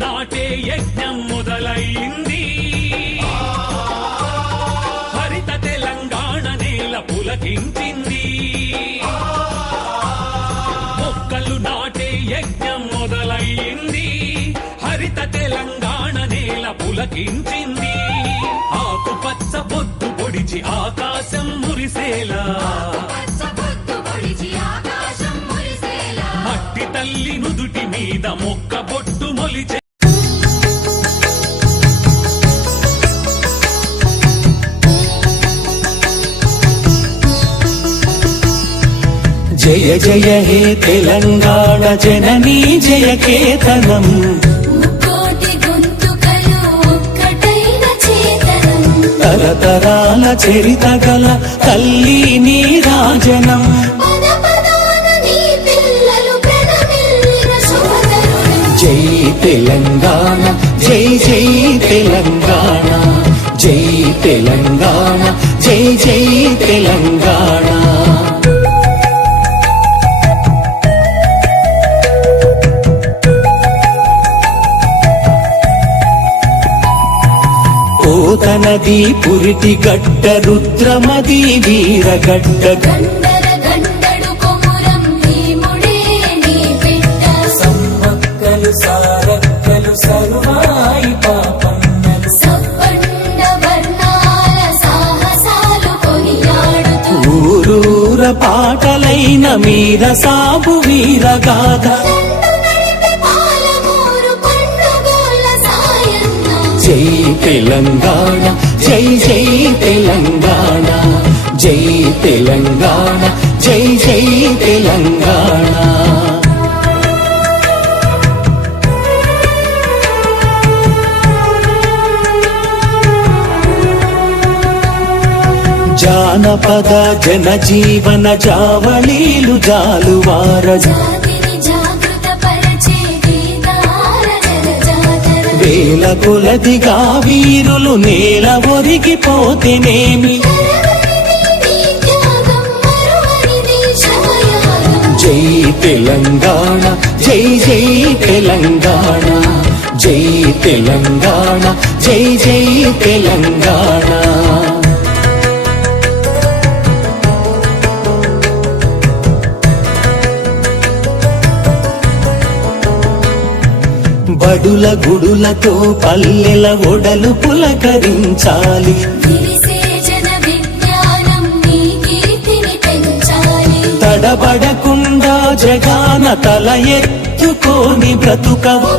నాటే యజ్ఞం మొదలైంది. హరిత తెలంగాణ నేల పులకించింది. మొక్కలు నాటే యజ్ఞం మొదలైంది. హరిత తెలంగాణ నేల పులకించింది. ఆకుపచ్చ పొద్దు పొడిచి ఆకాశం మురిసేలా, మట్టి తల్లి నుదుటి మీద మొక్క బొట్టు మొలిచే. జయ జయ హే తెలంగాణ జననీ జయ కేతనం. తరతరాల చరిత గల తల్లి నీరాజనం. జై తెలంగాణ జై జై తెలంగాణ, జై తెలంగాణ జై జై తెలంగాణ. కోతనది పురిటి గడ్డ రుద్రమది వీరగడ్డ. సమ్మక్కలు సారక్కలు సర్వాయి పాపన్నలు. ఊరూర పాటలైన మీర సాబు వీరగాథ. జై తెలంగాణ జై జై తెలంగాణ, జై తెలంగాణ జై జై తెలంగాణ. జానపద జనజీవన జావళీలు జాలువార. వేల కొలదిగా వీరులు నేల ఒరిగిపోతేనేమి. జై తెలంగాణ జై జై తెలంగాణ, జై తెలంగాణ జై జై తెలంగాణ. బడుల గుడులతో పల్లెల ఒడలు పులకరించాలి. తడబడకుండా జగాన తల ఎత్తుకోని బ్రతుకవు.